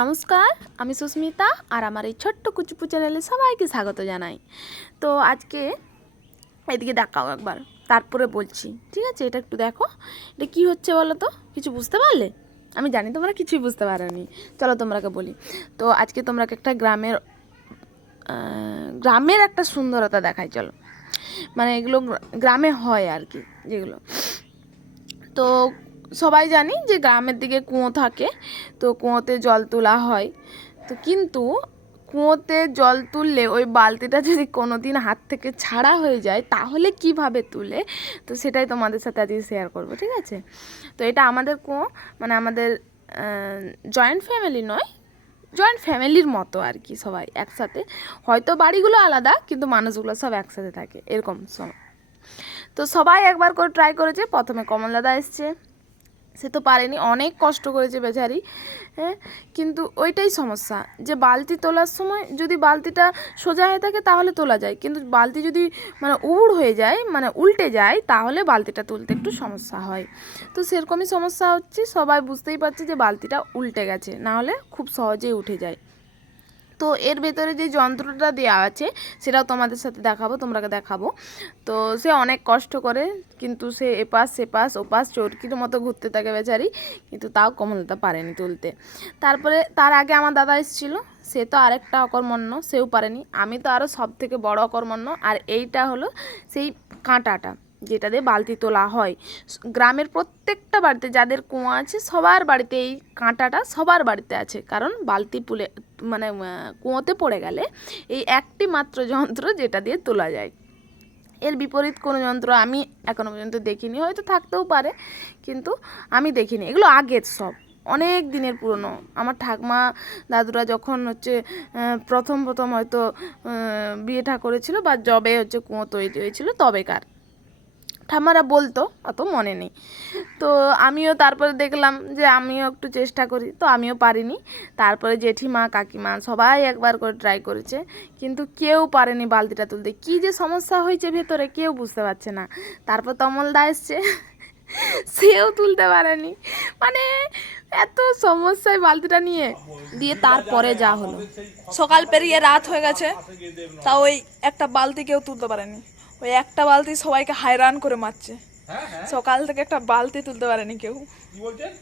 নমস্কার, আমি সুস্মিতা আর আমার এই ছোট্ট কুচুপু চ্যানেলে সবাইকে স্বাগত জানাই। তো আজকে এদিকে দেখাও একবার, তারপরে বলছি, ঠিক আছে? এটা একটু দেখো, এটা কি হচ্ছে বলো তো? কিছু বুঝতে পারলে? আমি জানি তোমরা কিছুই বুঝতে পারোনি। চলো তোমরাকে বলি। তো আজকে তোমরাকে একটা গ্রামের গ্রামের একটা সুন্দরতা দেখাই, চলো। মানে এগুলো গ্রামে হয় আর কি, যেগুলো। তো সবাই জানি যে গ্রামের দিকে কুঁয়ো থাকে তো কুঁয়োতে জল তোলা হয়। তো কিন্তু কুঁয়োতে জল তুললে ওই বালতিটা যদি কোনো দিন হাত থেকে ছাড়া হয়ে যায়, তাহলে কীভাবে তুলে? তো সেটাই তোমাদের সাথে আজকে শেয়ার করব, ঠিক আছে? তো এটা আমাদের কুঁয়ো মানে আমাদের জয়েন্ট ফ্যামিলি নয় জয়েন্ট ফ্যামিলির মতো আর কি সবাই একসাথে। হয়তো বাড়িগুলো আলাদা, কিন্তু মানুষগুলো সব একসাথে থাকে, এরকম সব তো সবাই একবার করে ট্রাই করেছে, প্রথমে কমল দাদা এসছে। সে তো পারেনি, অনেক কষ্ট করেছে বেচারি হ্যাঁ? কিন্তু ওইটাই সমস্যা যে বালতি তোলার সময় যদি বালতিটা সোজা হয়ে থাকে তাহলে তোলা যায়, কিন্তু বালতি যদি মানে উড় হয়ে যায় মানে উল্টে যায়, তাহলে বালতিটা তুলতে একটু সমস্যা হয়। তো সেরকমই সমস্যা হচ্ছে, সবাই বুঝতেই পারছে যে বালতিটা উল্টে গেছে না হলে খুব সহজেই উঠে যায়। তো এর ভেতরে যে যন্ত্রটা দেওয়া আছে, সেটাও তোমাদের সাথে দেখাবো, তোমরাকে দেখাবো। তো সে অনেক কষ্ট করে, কিন্তু সে এপাশ সেপাশ, ওপাশ চরকির মতো ঘুরতে থাকে বেচারি, কিন্তু তাও কমলতা পারেনি তুলতে। তারপরে তার আগে আমার দাদা এসেছিল, সে তো আরেকটা অকর্মণ্য, সেও পারেনি। আমি তো আরও সব থেকে বড় অকর্মণ্য, আর এইটা হলো সেই কাঁটাটা, যেটা দিয়ে বালতি তোলা হয়। গ্রামের প্রত্যেকটা বাড়িতে যাদের কুয়া আছে, সবার বাড়িতে এই কাঁটাটা সবার বাড়িতে আছে, কারণ বালতি পুলে মানে কুঁয়োতে পড়ে গেলে এই একটি মাত্র যন্ত্র যেটা দিয়ে তোলা যায়। এর বিপরীত কোনো যন্ত্র আমি এখনও পর্যন্ত দেখিনি, হয়তো থাকতেও পারে, কিন্তু আমি দেখিনি। এগুলো আগের সব, অনেক দিনের পুরনো। আমার ঠাকমা দাদুরা যখন হচ্ছে প্রথম প্রথম হয়তো বিয়েটা করেছিল বা জবে হচ্ছে কুঁয়ো তৈরি হয়েছিল তবেকার। ঠাম্মারা বলতো, অত মনে নেই। তো আমিও তারপরে দেখলাম যে আমিও একটু চেষ্টা করি, তো আমিও পারিনি। তারপরে জেঠিমা, কাকিমা সবাই একবার করে ট্রাই করেছে, কিন্তু কেউ পারেনি বালতিটা তুলতে। কী যে সমস্যা হয়েছে ভেতরে কেউ বুঝতে পারছে না। তারপর তমলদা এসছে, সেও তুলতে পারেনি। মানে এত সমস্যায় বালতিটা নিয়ে। দিয়ে তারপরে যা হলো। সকাল পেরিয়ে রাত হয়ে গেছে তা ওই একটা বালতি কেউ তুলতে পারেনি। ওই একটা বালতি সবাইকে হায়রান করে মারছে। সকাল থেকে একটা বালতি তুলতে পারেনি কেউ। কি বলছেন?